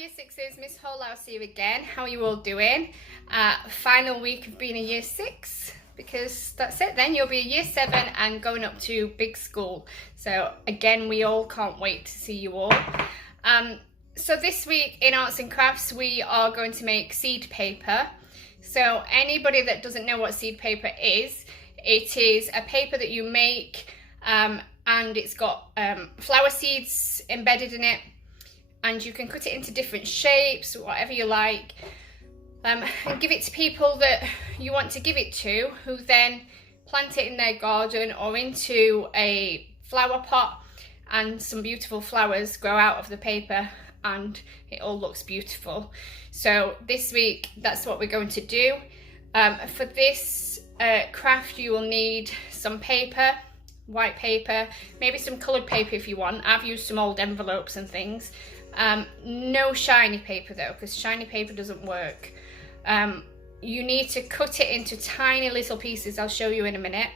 Year 6s, Miss Holehouse here again. How are you all doing? Final week of being a Year 6, because that's it then. You'll be a Year 7 and going up to big school. So again, we all can't wait to see you all. So this week in Arts and Crafts, we are going to make seed paper. So anybody that doesn't know what seed paper is, it is a paper that you make and it's got flower seeds embedded in it. And you can cut it into different shapes, whatever you like, and give it to people that you want to give it to, who then plant it in their garden or into a flower pot, and some beautiful flowers grow out of the paper and it all looks beautiful. So this week, that's what we're going to do. For this craft, you will need some paper, white paper, maybe some coloured paper if you want. I've used some old envelopes and things. No shiny paper though, because shiny paper doesn't work. You need to cut it into tiny little pieces, I'll show you in a minute,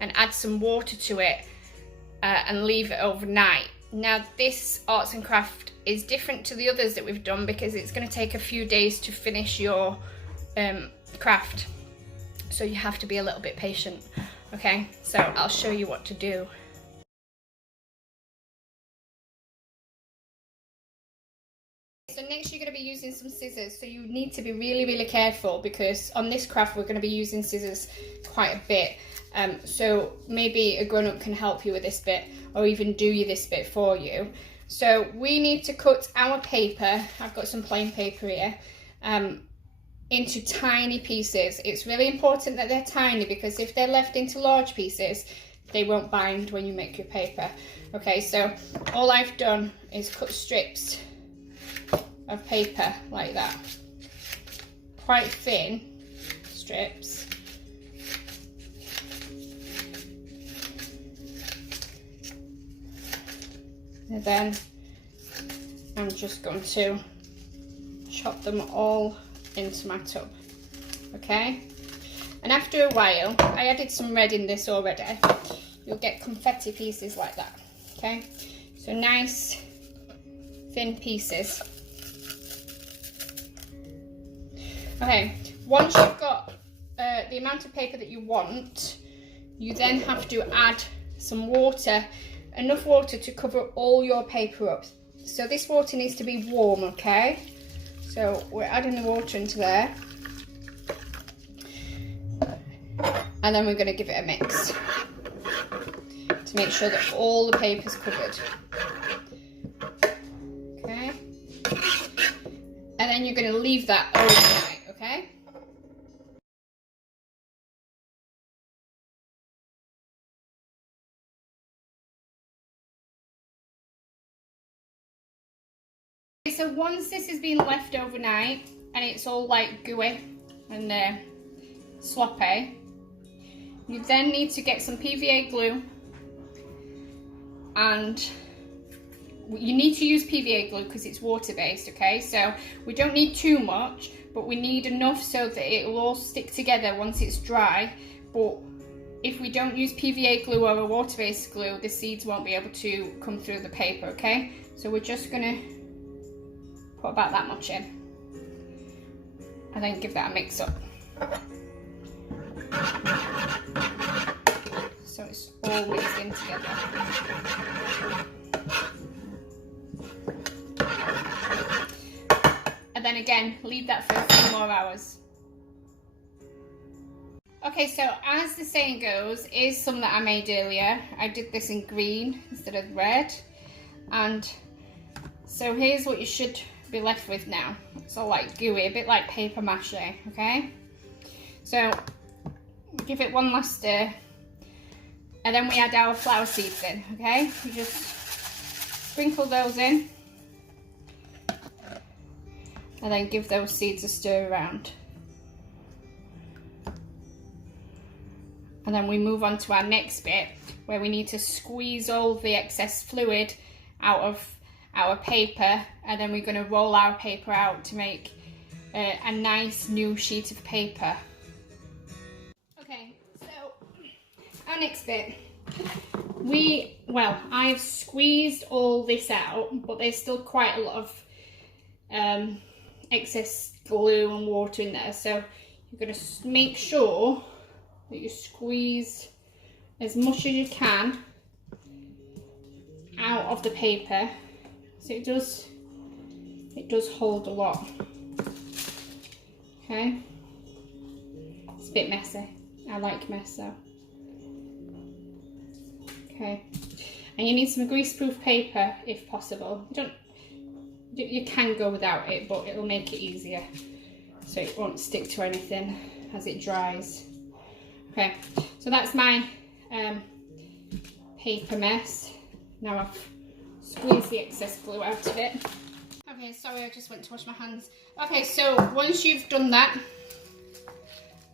and add some water to it and leave it overnight. Now this arts and craft is different to the others that we've done because it's going to take a few days to finish your craft, so you have to be a little bit patient. Okay, so I'll show you what to do. So next you're going to be using some scissors, so you need to be really careful because on this craft we're going to be using scissors quite a bit. So maybe a grown-up can help you with this bit or even do you this bit for you. So we need to cut our paper, I've got some plain paper here, into tiny pieces. It's really important that they're tiny because if they're left into large pieces, they won't bind when you make your paper. Okay, so all I've done is cut strips of paper like that, quite thin strips. And then I'm just going to chop them all into my tub, okay? And after a while, I added some red in this already, you'll get confetti pieces like that, okay? So nice thin pieces. Okay, once you've got the amount of paper that you want, you then have to add some water, enough water to cover all your paper up. So this water needs to be warm, okay? So we're adding the water into there. And then we're going to give it a mix to make sure that all the paper's covered. Okay? And then you're going to leave that overnight, okay? So once this has been left overnight and it's all like gooey and sloppy, you then need to get some PVA glue, and you need to use PVA glue because it's water based, okay? So we don't need too much, but we need enough so that it will all stick together once it's dry. But if we don't use PVA glue or a water based glue, the seeds won't be able to come through the paper, okay? So we're just gonna put about that much in and then give that a mix up. So it's all mixed in together. And then again, leave that for a few more hours. Okay, so as the saying goes, here's some that I made earlier. I did this in green instead of red. And so here's what you should be left with now. It's all like gooey, a bit like paper mache, okay? So give it one last stir. And then we add our flower seeds in, okay? We just sprinkle those in. And then give those seeds a stir around. And then we move on to our next bit where we need to squeeze all the excess fluid out of our paper, and then we're going to roll our paper out to make a nice new sheet of paper. Okay, so our next bit, I've squeezed all this out, but there's still quite a lot of excess glue and water in there. So you're going to make sure that you squeeze as much as you can out of the paper, so it does hold a lot. Okay, it's a bit messy. I like mess though. Okay, and you need some greaseproof paper if possible. You can go without it, but it'll make it easier, so it won't stick to anything as it dries. Okay, so that's my paper mess. Now I've squeezed the excess glue out of it. Okay, sorry, I just went to wash my hands. Okay, so once you've done that,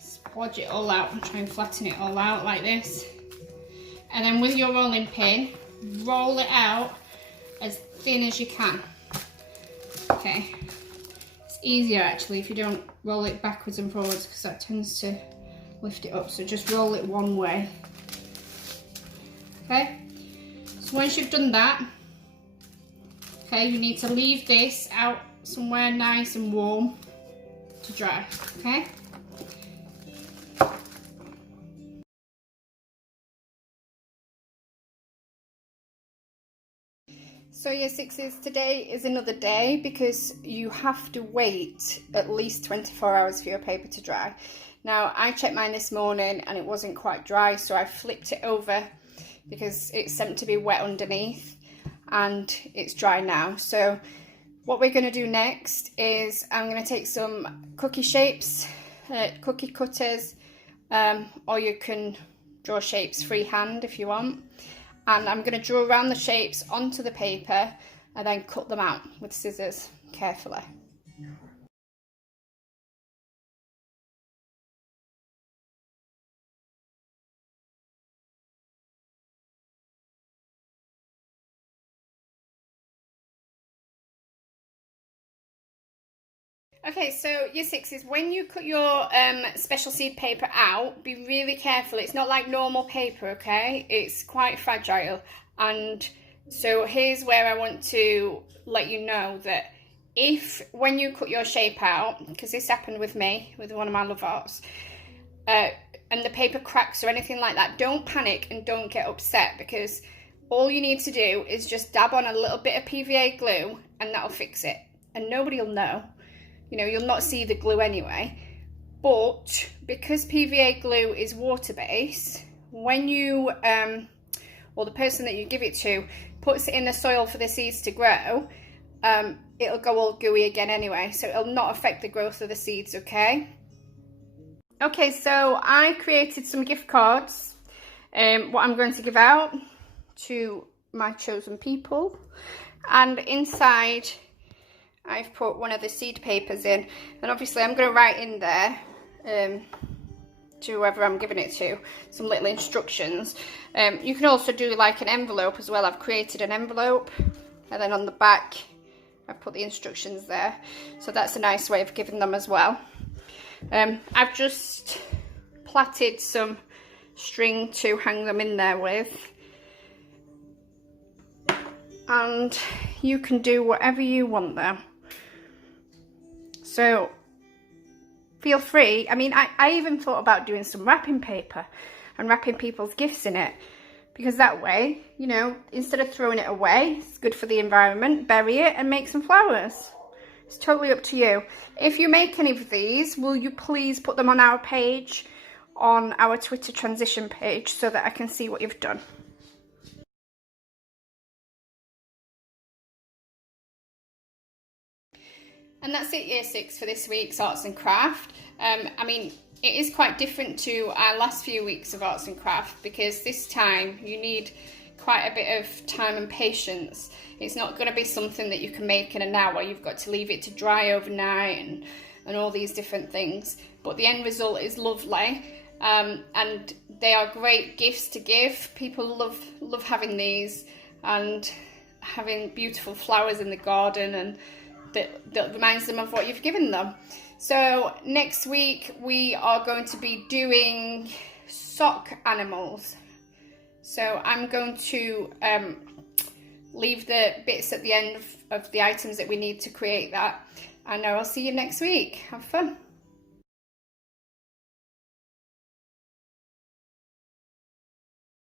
splodge it all out and try and flatten it all out like this. And then with your rolling pin, roll it out as thin as you can. Okay, it's easier actually if you don't roll it backwards and forwards, because that tends to lift it up. So just roll it one way. Okay, so once you've done that, okay, you need to leave this out somewhere nice and warm to dry. Okay. So year sixes, today is another day because you have to wait at least 24 hours for your paper to dry. Now I checked mine this morning and it wasn't quite dry, so I flipped it over because it's meant to be wet underneath, and it's dry now. So what we're going to do next is I'm going to take some cookie shapes, cookie cutters, or you can draw shapes freehand if you want. And I'm going to draw around the shapes onto the paper and then cut them out with scissors carefully. Okay, so year sixes, when you cut your special seed paper out, be really careful. It's not like normal paper, okay? It's quite fragile. And so here's where I want to let you know that when you cut your shape out, because this happened with me, with one of my love arts, and the paper cracks or anything like that, don't panic and don't get upset, because all you need to do is just dab on a little bit of PVA glue and that'll fix it. And nobody will know. You know, you'll not see the glue anyway. But because PVA glue is water-based, when you, or the person that you give it to, puts it in the soil for the seeds to grow, it'll go all gooey again anyway. So it'll not affect the growth of the seeds, okay? Okay, so I created some gift cards, what I'm going to give out to my chosen people. And inside, I've put one of the seed papers in, and obviously I'm going to write in there to whoever I'm giving it to some little instructions. You can also do like an envelope as well. I've created an envelope, and then on the back I've put the instructions there, so that's a nice way of giving them as well. I've just plaited some string to hang them in there with, and you can do whatever you want there. So feel free. I mean, I even thought about doing some wrapping paper and wrapping people's gifts in it, because that way, you know, instead of throwing it away, it's good for the environment. Bury it and make some flowers. It's totally up to you. If you make any of these, will you please put them on our page, on our Twitter transition page, so that I can see what you've done. And that's it, year 6, for this week's Arts and Craft. I mean, it is quite different to our last few weeks of Arts and Craft, because this time you need quite a bit of time and patience. It's not going to be something that you can make in an hour. You've got to leave it to dry overnight and all these different things. But the end result is lovely, and they are great gifts to give. People love having these and having beautiful flowers in the garden, and that reminds them of what you've given them. So next week we are going to be doing sock animals. So I'm going to leave the bits at the end of the items that we need to create that. And I'll see you next week. Have fun.